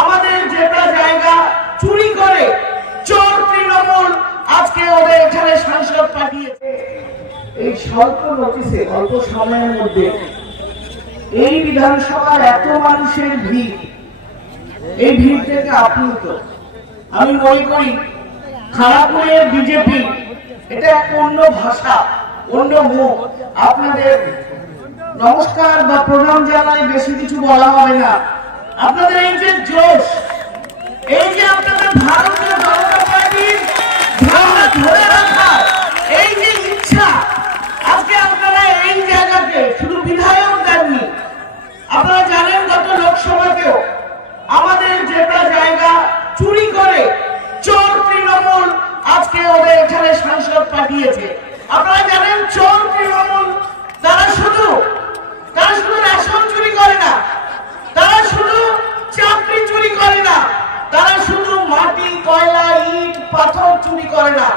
আমাদের যেটা জায়গা চুরি করে, চোর তৃণমূল আজকে ওদের এখানে সাংসদ পাঠিয়েছে। এই স্বল্প নোটিসে অল্প সময়ের মধ্যে এই বিধানসভার এত মানুষের ভিড়, এই ভিড় থেকে আপ্লুত। আমি মনে করি খারাপুরের বিজেপি, এটা এক অন্য ভাষা, অন্য মুখ। আপনাদের নমস্কার বা প্রণাম জানাই, বেশি কিছু বলা হবে না। আপনাদের এই যে জোশ এই যে আপনাদের ভারতীয় জনতা পার্টির ঝান্ডা ধরে রাখার এই যে ইচ্ছা আজকে আপনারা এই জায়গাতে শুধু বিধায়ক দেননি আপনারা জানেন গত লোকসভাতেও আমাদের যেটা জায়গা চুরি করে চোর তৃণমূল আজকে ওদের এখানে সাংসদ পাঠিয়েছে আপনারা জানেন চোর তৃণমূল তারা শুধু তারা শুধু রেশন চুরি করে না তারা শুধু চাকরি চুরি করে না তারা শুধু মাটি কয়লা ইট পাথর চুরি করে না।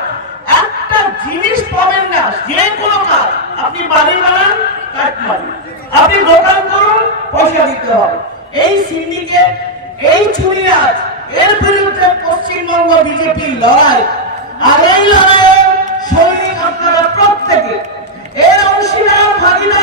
একটা জিনিস পাবেন না, যে কোনো কাজ। আপনি বাড়ি বানান, কাঠ আপনি দোকান করুন, পয়সা দিতে হবে। এই সিন্ডিকেট, এই চুরিয়াজ এর বিরুদ্ধে পশ্চিমবঙ্গ বিজেপি লড়াই। আর এই লড়াইয়ে সৈনিক আপনারা প্রত্যেকে। এর অংশীদার ভাগিদার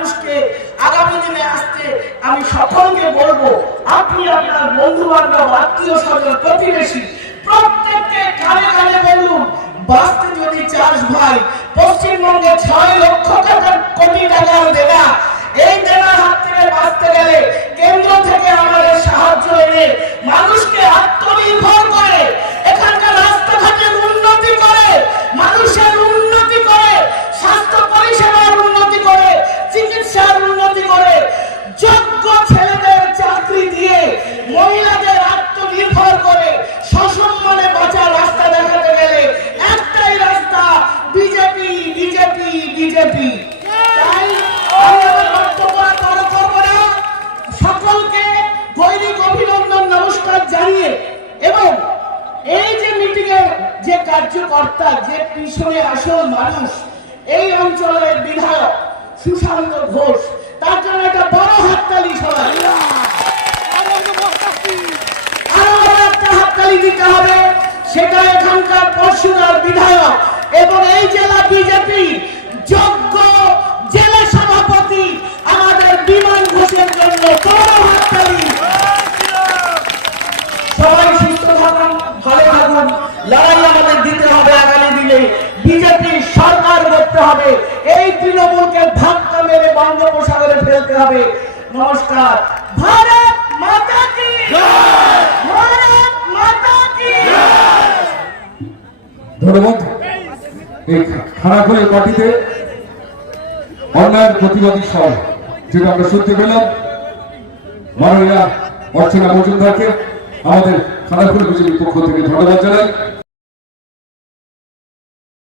মানুষকে আগামী দিনে আসতে আমি সকলকে বলব, আপনি আপনার বন্ধু বান্ধব আত্মীয় স্বজন, প্রতিবেশী, প্রত্যেককে কানে কানে বলুন, বাঁচতে যদি চাস ভাই, পশ্চিমবঙ্গে ছয় লক্ষ টাকা কোটি টাকার দেনা, এই দেনার হাত থেকে বাঁচতে গেলে কেন্দ্র থেকে আমাদের সাহায্য এনে মানুষকে বিজেপি। সকলকে গৈরিক অভিনন্দন, নমস্কার জানিয়ে এবং এই যে মিটিং এর যে কার্যকর্তা, যে পিছনে আসল মানুষ, এই অঞ্চলের বিধায়ক সুশান্ত ঘোষ, তার জন্য একটা বড় হাততালি সবাই হাততালি দিতে হবে, সেটা এখানকার পরশুরার বিধায়ক এবং এই জেলা বিজেপি যোগ্য জেলা সভাপতি আমাদের বিমান ঘোষের জন্য সবাই সুস্থ থাকুন, ভালো দিতে হবে আগামী দিনে। বিজেপি সরকার করতে হবে। এই তৃণমূলকে ধাক্কা মেরে বঙ্গোপসাগরে ফেলতে হবে। নমস্কার। ভারত মাতা এই খানাখোলের মাটিতে অন্যায়ের প্রতিবাদী সব যেটা আমরা শুনতে পেলাম, মাননীয়া অর্চনা মজুমদারকে আমাদের খানাপুর বিজেপির পক্ষ থেকে ধন্যবাদ জানাই।